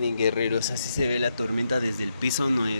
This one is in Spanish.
Miren guerreros, así se ve la tormenta desde el piso 9.